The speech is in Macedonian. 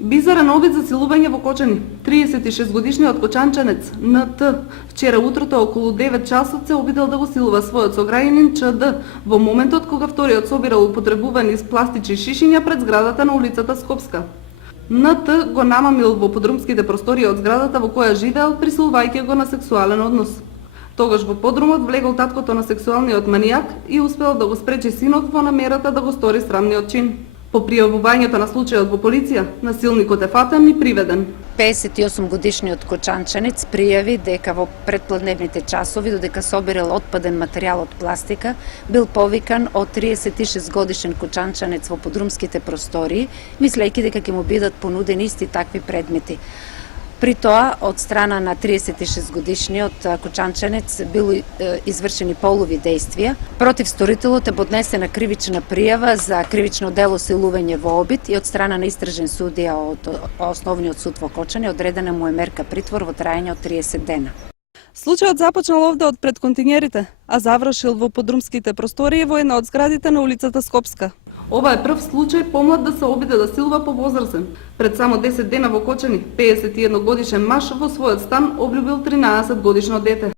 Бизарен обид за силување во Кочани. 36-годишниот кочанчанец НТ вчера утрото околу 9 часот се обидел да го силува својот сограѓанин ЧД во моментот кога вториот собирал употребувани пластични шишиња пред зградата на улицата Скопска. НТ го намамил во подрумските простории од зградата во која живеел, присилувајќи го на сексуален однос. Тогаш во подрумот влегол таткото на сексуалниот манијак и успел да го спречи синот во намерата да го стори срамниот чин. По пријавувањето на случајот во полиција, насилникот е фатен и приведен. 58-годишниот кочанчанец пријави дека во предпладневните часови, додека собирал отпаден материјал од пластика, бил повикан од 36-годишен кочанчанец во подрумските простории, мислејќи дека ќе му бидат понудени исти такви предмети. При тоа, од страна на 36-годишниот кочанчанец бил извршени полови дејствија. Против сторителот е поднесена кривична пријава за кривично дело силување во обид и од страна на истражен судија од Основниот суд во Кочани одредена му е мерка притвор во траење од 30 дена. Случајот започнал овде од пред контињерите, а завршил во подрумските простории во една од зградите на улицата Скопска. Ова е прв случај помлад да се обиде да силува повозрасен. Пред само 10 дена во Кочани, 51 годишен маж во својот стан облюбил 13 годишно дете.